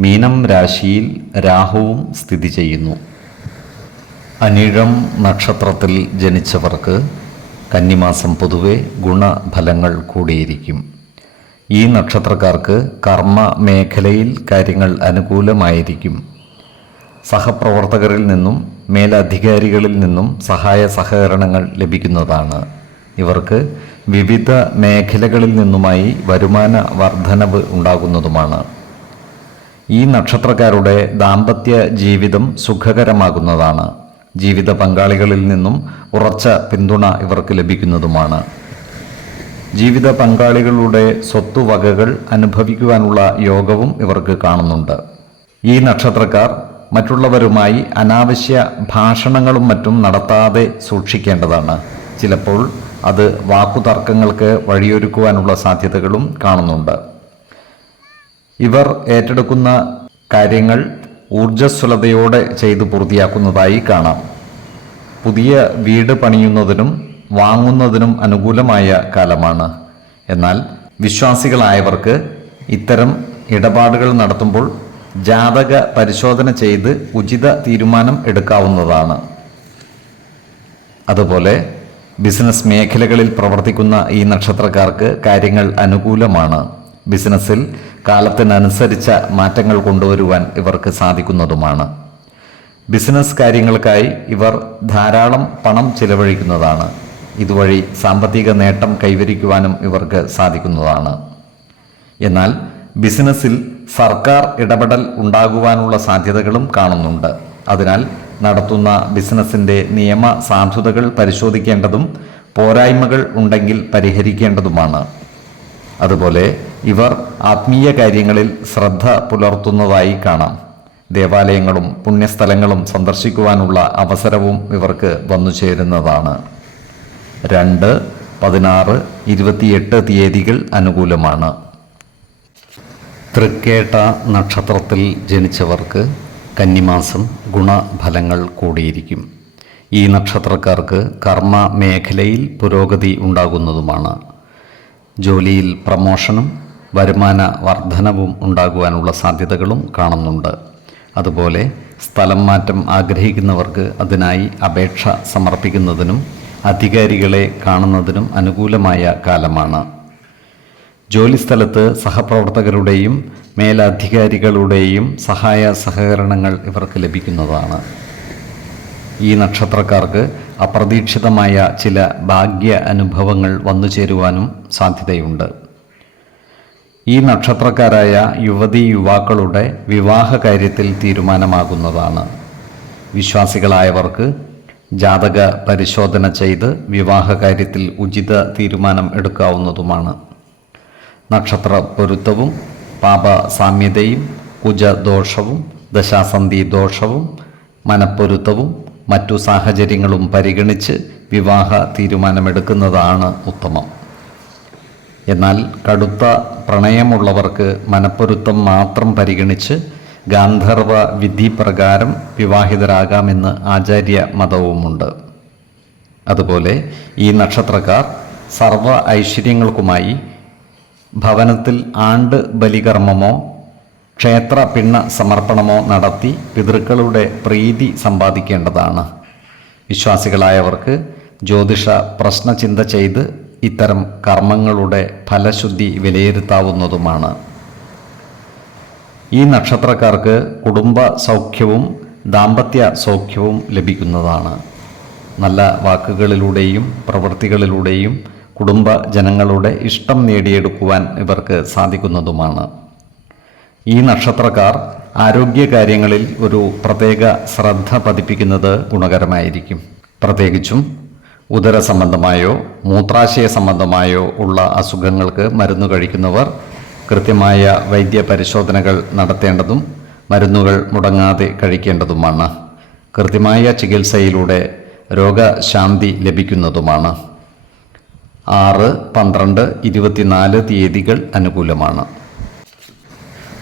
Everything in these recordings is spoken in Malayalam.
മീനം രാശിയിൽ രാഹുവും സ്ഥിതി ചെയ്യുന്നു. അനിഴം നക്ഷത്രത്തിൽ ജനിച്ചവർക്ക് കന്നിമാസം പൊതുവെ ഗുണഫലങ്ങൾ കൂടിയിരിക്കും. ഈ നക്ഷത്രക്കാർക്ക് കർമ്മ മേഖലയിൽ കാര്യങ്ങൾ അനുകൂലമായിരിക്കും. സഹപ്രവർത്തകരിൽ നിന്നും മേലധികാരികളിൽ നിന്നും സഹായ സഹകരണങ്ങൾ ലഭിക്കുന്നതാണ്. ഇവർക്ക് വിവിധ മേഖലകളിൽ നിന്നുമായി വരുമാന വർധനവ് ഉണ്ടാകുന്നതുമാണ്. ഈ നക്ഷത്രക്കാരുടെ ദാമ്പത്യ ജീവിതം സുഖകരമാകുന്നതാണ്. ജീവിത പങ്കാളികളിൽ നിന്നും ഉറച്ച പിന്തുണ ഇവർക്ക് ലഭിക്കുന്നതുമാണ്. ജീവിത പങ്കാളികളുടെ സ്വത്തുവകകൾ അനുഭവിക്കുവാനുള്ള യോഗവും ഇവർക്ക് കാണുന്നുണ്ട്. ഈ നക്ഷത്രക്കാർ മറ്റുള്ളവരുമായി അനാവശ്യ ഭാഷണങ്ങളും മറ്റും നടത്താതെ സൂക്ഷിക്കേണ്ടതാണ്. ചിലപ്പോൾ അത് വാക്കുതർക്കങ്ങൾക്ക് വഴിയൊരുക്കുവാനുള്ള സാധ്യതകളും കാണുന്നുണ്ട്. ഇവർ ഏറ്റെടുക്കുന്ന കാര്യങ്ങൾ ഊർജസ്വലതയോടെ ചെയ്തു പൂർത്തിയാക്കുന്നതായി കാണാം. പുതിയ വീട് പണിയുന്നതിനും വാങ്ങുന്നതിനും അനുകൂലമായ കാലമാണ്. എന്നാൽ വിശ്വാസികളായവർക്ക് ഇത്തരം ഇടപാടുകൾ നടത്തുമ്പോൾ ജാതക പരിശോധന ചെയ്ത് ഉചിത തീരുമാനം എടുക്കാവുന്നതാണ്. അതുപോലെ ബിസിനസ് മേഖലകളിൽ പ്രവർത്തിക്കുന്ന ഈ നക്ഷത്രക്കാർക്ക് കാര്യങ്ങൾ അനുകൂലമാണ്. ബിസിനസ്സിൽ കാലത്തിനനുസരിച്ച മാറ്റങ്ങൾ കൊണ്ടുവരുവാൻ ഇവർക്ക് സാധിക്കുന്നതുമാണ്. ബിസിനസ് കാര്യങ്ങൾക്കായി ഇവർ ധാരാളം പണം ചിലവഴിക്കുന്നതാണ്. ഇതുവഴി സാമ്പത്തിക നേട്ടം കൈവരിക്കുവാനും ഇവർക്ക് സാധിക്കുന്നതാണ്. എന്നാൽ ബിസിനസ്സിൽ സർക്കാർ ഇടപെടൽ ഉണ്ടാകുവാനുള്ള സാധ്യതകളും കാണുന്നുണ്ട്. അതിനാൽ നടത്തുന്ന ബിസിനസ്സിന്റെ നിയമ സാധുതകൾ പരിശോധിക്കേണ്ടതും പോരായ്മകൾ ഉണ്ടെങ്കിൽ പരിഹരിക്കേണ്ടതുമാണ്. അതുപോലെ ഇവർ ആത്മീയ കാര്യങ്ങളിൽ ശ്രദ്ധ പുലർത്തുന്നതായി കാണാം. ദേവാലയങ്ങളും പുണ്യസ്ഥലങ്ങളും സന്ദർശിക്കുവാനുള്ള അവസരവും ഇവർക്ക് വന്നു ചേരുന്നതാണ്. രണ്ട് പതിനാറ് ഇരുപത്തിയെട്ട് തീയതികൾ അനുകൂലമാണ്. തൃക്കേട്ട നക്ഷത്രത്തിൽ ജനിച്ചവർക്ക് കന്നിമാസം ഗുണഫലങ്ങൾ കൂടിയിരിക്കും. ഈ നക്ഷത്രക്കാർക്ക് കർമ്മ മേഖലയിൽ പുരോഗതി ഉണ്ടാകുന്നതുമാണ്. ജോലിയിൽ പ്രമോഷനും വരുമാന വർധനവും ഉണ്ടാകുവാനുള്ള സാധ്യതകളും കാണുന്നുണ്ട്. അതുപോലെ സ്ഥലം മാറ്റം ആഗ്രഹിക്കുന്നവർക്ക് അതിനായി അപേക്ഷ സമർപ്പിക്കുന്നതിനും അധികാരികളെ കാണുന്നതിനും അനുകൂലമായ കാലമാണ്. ജോലിസ്ഥലത്ത് സഹപ്രവർത്തകരുടെയും മേലധികാരികളുടെയും സഹായ സഹകരണങ്ങൾ ഇവർക്ക് ലഭിക്കുന്നതാണ്. ഈ നക്ഷത്രക്കാർക്ക് അപ്രതീക്ഷിതമായ ചില ഭാഗ്യ അനുഭവങ്ങൾ വന്നു ചേരുവാനും സാധ്യതയുണ്ട്. ഈ നക്ഷത്രക്കാരായ യുവതി യുവാക്കളുടെ വിവാഹ കാര്യത്തിൽ തീരുമാനമാകുന്നതാണ്. വിശ്വാസികളായവർക്ക് ജാതക പരിശോധന ചെയ്ത് വിവാഹ കാര്യത്തിൽ ഉചിത തീരുമാനം എടുക്കാവുന്നതുമാണ്. നക്ഷത്ര പൊരുത്തവും പാപ സാമ്യതയും കുജദോഷവും ദശാസന്ധി ദോഷവും മനപ്പൊരുത്തവും മറ്റു സാഹചര്യങ്ങളും പരിഗണിച്ച് വിവാഹ തീരുമാനമെടുക്കുന്നതാണ് ഉത്തമം. എന്നാൽ കടുത്ത പ്രണയമുള്ളവർക്ക് മനപ്പൊരുത്തം മാത്രം പരിഗണിച്ച് ഗാന്ധർവ വിധി പ്രകാരം വിവാഹിതരാകാമെന്ന് ആചാര്യ മതവുമുണ്ട്. അതുപോലെ ഈ നക്ഷത്രക്കാർ സർവ ഐശ്വര്യങ്ങൾക്കുമായി ഭവനത്തിൽ ആണ്ട് ബലികർമ്മമോ ക്ഷേത്ര പിണ്ണ സമർപ്പണമോ നടത്തി പിതൃക്കളുടെ പ്രീതി സമ്പാദിക്കേണ്ടതാണ്. വിശ്വാസികളായവർക്ക് ജ്യോതിഷ പ്രശ്നചിന്ത ചെയ്ത് ഇത്തരം കർമ്മങ്ങളുടെ ഫലശുദ്ധി വിലയിരുത്താവുന്നതുമാണ്. ഈ നക്ഷത്രക്കാർക്ക് കുടുംബ സൗഖ്യവും ദാമ്പത്യ സൗഖ്യവും ലഭിക്കുന്നതാണ്. നല്ല വാക്കുകളിലൂടെയും പ്രവൃത്തികളിലൂടെയും കുടുംബ ജനങ്ങളുടെ ഇഷ്ടം നേടിയെടുക്കുവാൻ ഇവർക്ക് സാധിക്കുന്നതുമാണ്. ഈ നക്ഷത്രക്കാർ ആരോഗ്യകാര്യങ്ങളിൽ ഒരു പ്രത്യേക ശ്രദ്ധ പതിപ്പിക്കുന്നത് ഗുണകരമായിരിക്കും. പ്രത്യേകിച്ചും ഉദര സംബന്ധമായോ മൂത്രാശയ സംബന്ധമായോ ഉള്ള അസുഖങ്ങൾക്ക് മരുന്ന് കഴിക്കുന്നവർ കൃത്യമായ വൈദ്യ പരിശോധനകൾ നടത്തേണ്ടതും മരുന്നുകൾ മുടങ്ങാതെ കഴിക്കേണ്ടതുമാണ്. കൃത്യമായ ചികിത്സയിലൂടെ രോഗശാന്തി ലഭിക്കുന്നതുമാണ്. ആറ് പന്ത്രണ്ട് ഇരുപത്തിനാല് തീയതികൾ അനുകൂലമാണ്.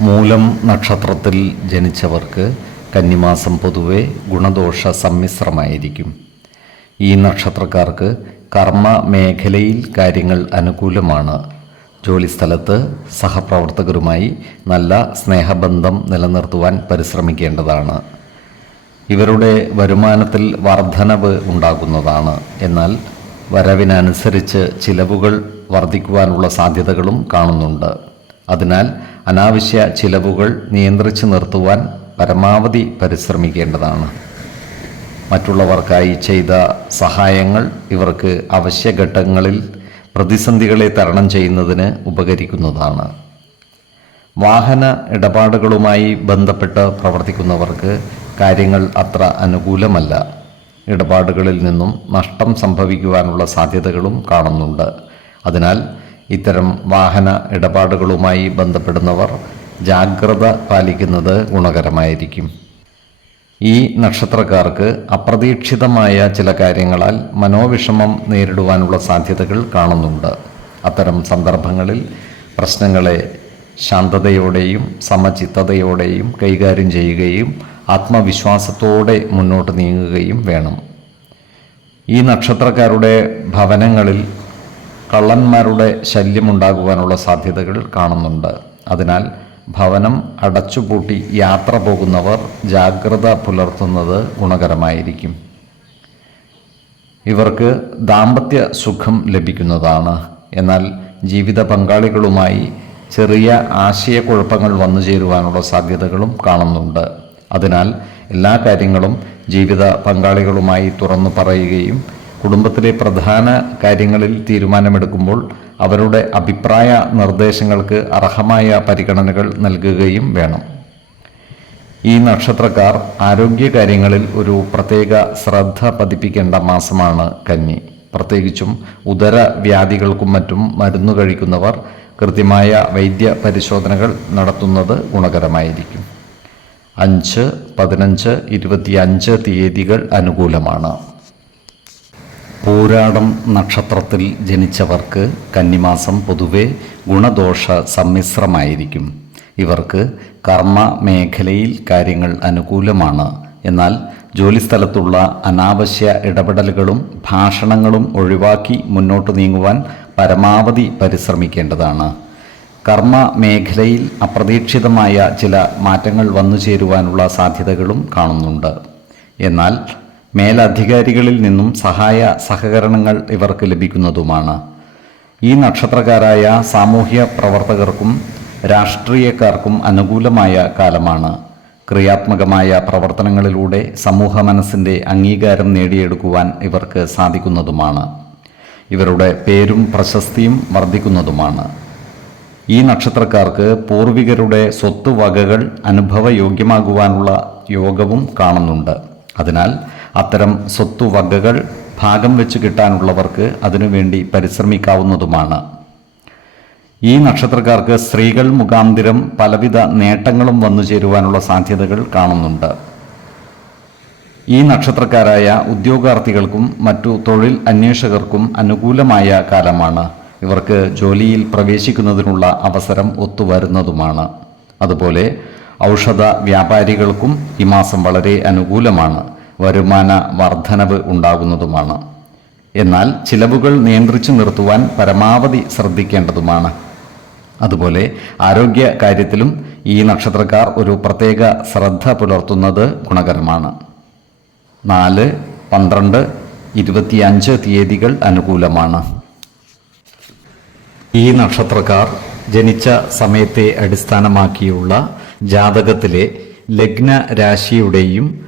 മൂലം നക്ഷത്രത്തിൽ ജനിച്ചവർക്ക് കന്നിമാസം പൊതുവെ ഗുണദോഷ സമ്മിശ്രമായിരിക്കും. ഈ നക്ഷത്രക്കാർക്ക് കർമ്മ മേഖലയിൽ കാര്യങ്ങൾ അനുകൂലമാണ്. ജോലിസ്ഥലത്ത് സഹപ്രവർത്തകരുമായി നല്ല സ്നേഹബന്ധം നിലനിർത്തുവാൻ പരിശ്രമിക്കേണ്ടതാണ്. ഇവരുടെ വരുമാനത്തിൽ വർധനവ് ഉണ്ടാകുന്നതാണ്. എന്നാൽ വരവിനനുസരിച്ച് ചിലവുകൾ വർദ്ധിക്കുവാനുള്ള സാധ്യതകളും കാണുന്നുണ്ട്. അതിനാൽ അനാവശ്യ ചിലവുകൾ നിയന്ത്രിച്ചു നിർത്തുവാൻ പരമാവധി പരിശ്രമിക്കേണ്ടതാണ്. മറ്റുള്ളവർക്കായി ചെയ്ത സഹായങ്ങൾ ഇവർക്ക് അവശ്യഘട്ടങ്ങളിൽ പ്രതിസന്ധികളെ തരണം ചെയ്യുന്നതിന് ഉപകരിക്കുന്നതാണ്. വാഹന ഇടപാടുകളുമായി ബന്ധപ്പെട്ട് പ്രവർത്തിക്കുന്നവർക്ക് കാര്യങ്ങൾ അത്ര അനുകൂലമല്ല. ഇടപാടുകളിൽ നിന്നും നഷ്ടം സംഭവിക്കുവാനുള്ള സാധ്യതകളും കാണുന്നുണ്ട്. അതിനാൽ ഇത്തരം വാഹന ഇടപാടുകളുമായി ബന്ധപ്പെടുന്നവർ ജാഗ്രത പാലിക്കുന്നത് ഗുണകരമായിരിക്കും. ഈ നക്ഷത്രക്കാർക്ക് അപ്രതീക്ഷിതമായ ചില കാര്യങ്ങളാൽ മനോവിഷമം നേരിടുവാനുള്ള സാധ്യതകൾ കാണുന്നുണ്ട്. അത്തരം സന്ദർഭങ്ങളിൽ പ്രശ്നങ്ങളെ ശാന്തതയോടെയും സമചിത്തതയോടെയും കൈകാര്യം ചെയ്യുകയും ആത്മവിശ്വാസത്തോടെ മുന്നോട്ട് നീങ്ങുകയും വേണം. ഈ നക്ഷത്രക്കാരുടെ ഭവനങ്ങളിൽ കള്ളന്മാരുടെ ശല്യമുണ്ടാകുവാനുള്ള സാധ്യതകൾ കാണുന്നുണ്ട്. അതിനാൽ ഭവനം അടച്ചുപൂട്ടി യാത്ര പോകുന്നവർ ജാഗ്രത പുലർത്തുന്നത് ഗുണകരമായിരിക്കും. ഇവർക്ക് ദാമ്പത്യ സുഖം ലഭിക്കുന്നതാണ്. എന്നാൽ ജീവിത പങ്കാളികളുമായി ചെറിയ ആശയക്കുഴപ്പങ്ങൾ വന്നു ചേരുവാനുള്ള സാധ്യതകളും കാണുന്നുണ്ട്. അതിനാൽ എല്ലാ കാര്യങ്ങളും ജീവിത പങ്കാളികളുമായി തുറന്നു പറയുകയും കുടുംബത്തിലെ പ്രധാന കാര്യങ്ങളിൽ തീരുമാനമെടുക്കുമ്പോൾ അവരുടെ അഭിപ്രായ നിർദ്ദേശങ്ങൾക്ക് അർഹമായ പരിഗണനകൾ നൽകുകയും വേണം. ഈ നക്ഷത്രക്കാർ ആരോഗ്യകാര്യങ്ങളിൽ ഒരു പ്രത്യേക ശ്രദ്ധ പതിപ്പിക്കേണ്ട മാസമാണ് കന്നി. പ്രത്യേകിച്ചും ഉദര വ്യാധികൾക്കും മറ്റും മരുന്ന് കഴിക്കുന്നവർ കൃത്യമായ വൈദ്യ പരിശോധനകൾ നടത്തുന്നത് ഗുണകരമായിരിക്കും. അഞ്ച് പതിനഞ്ച് ഇരുപത്തിയഞ്ച് തീയതികൾ അനുകൂലമാണ്. പൂരാടം നക്ഷത്രത്തിൽ ജനിച്ചവർക്ക് കന്നിമാസം പൊതുവെ ഗുണദോഷ സമ്മിശ്രമായിരിക്കും. ഇവർക്ക് കർമ്മ മേഖലയിൽ കാര്യങ്ങൾ അനുകൂലമാണ്. എന്നാൽ ജോലിസ്ഥലത്തുള്ള അനാവശ്യ ഇടപെടലുകളും ഭാഷണങ്ങളും ഒഴിവാക്കി മുന്നോട്ട് നീങ്ങുവാൻ പരമാവധി പരിശ്രമിക്കേണ്ടതാണ്. കർമ്മ മേഖലയിൽ അപ്രതീക്ഷിതമായ ചില മാറ്റങ്ങൾ വന്നു ചേരുവാനുള്ള സാധ്യതകളും കാണുന്നുണ്ട്. എന്നാൽ മേലധികാരികളിൽ നിന്നും സഹായ സഹകരണങ്ങൾ ഇവർക്ക് ലഭിക്കുന്നതുമാണ്. ഈ നക്ഷത്രക്കാരായ സാമൂഹ്യ പ്രവർത്തകർക്കും രാഷ്ട്രീയക്കാർക്കും അനുകൂലമായ കാലമാണ്. ക്രിയാത്മകമായ പ്രവർത്തനങ്ങളിലൂടെ സമൂഹ മനസ്സിന്റെ അംഗീകാരം നേടിയെടുക്കുവാൻ ഇവർക്ക് സാധിക്കുന്നതുമാണ്. ഇവരുടെ പേരും പ്രശസ്തിയും വർദ്ധിക്കുന്നതുമാണ്. ഈ നക്ഷത്രക്കാർക്ക് പൂർവികരുടെ സ്വത്ത് വകകൾ അനുഭവയോഗ്യമാകുവാനുള്ള യോഗവും കാണുന്നുണ്ട്. അതിനാൽ അത്തരം സ്വത്തുവകകൾ ഭാഗം വെച്ച് കിട്ടാനുള്ളവർക്ക് അതിനുവേണ്ടി പരിശ്രമിക്കാവുന്നതുമാണ്. ഈ നക്ഷത്രക്കാർക്ക് സ്ത്രീകൾ മുഖാന്തിരം പലവിധ നേട്ടങ്ങളും വന്നു ചേരുവാനുള്ള സാധ്യതകൾ കാണുന്നുണ്ട്. ഈ നക്ഷത്രക്കാരായ ഉദ്യോഗാർത്ഥികൾക്കും മറ്റു തൊഴിൽ അന്വേഷകർക്കും അനുകൂലമായ കാലമാണ്. ഇവർക്ക് ജോലിയിൽ പ്രവേശിക്കുന്നതിനുള്ള അവസരം ഒത്തുവരുന്നതുമാണ്. അതുപോലെ ഔഷധ വ്യാപാരികൾക്കും ഈ മാസം വളരെ അനുകൂലമാണ്. വരുമാന വർധനവ് ഉണ്ടാകുന്നതുമാണ്. എന്നാൽ ചിലവുകൾ നിയന്ത്രിച്ചു നിർത്തുവാൻ പരമാവധി ശ്രദ്ധിക്കേണ്ടതുമാണ്. അതുപോലെ ആരോഗ്യ കാര്യത്തിലും ഈ നക്ഷത്രക്കാർ ഒരു പ്രത്യേക ശ്രദ്ധ പുലർത്തുന്നത് ഗുണകരമാണ്. നാല് പന്ത്രണ്ട് ഇരുപത്തിയഞ്ച് തീയതികൾ അനുകൂലമാണ്. ഈ നക്ഷത്രക്കാർ ജനിച്ച സമയത്തെ അടിസ്ഥാനമാക്കിയുള്ള ജാതകത്തിലെ ലഗ്ന രാശിയുടെയും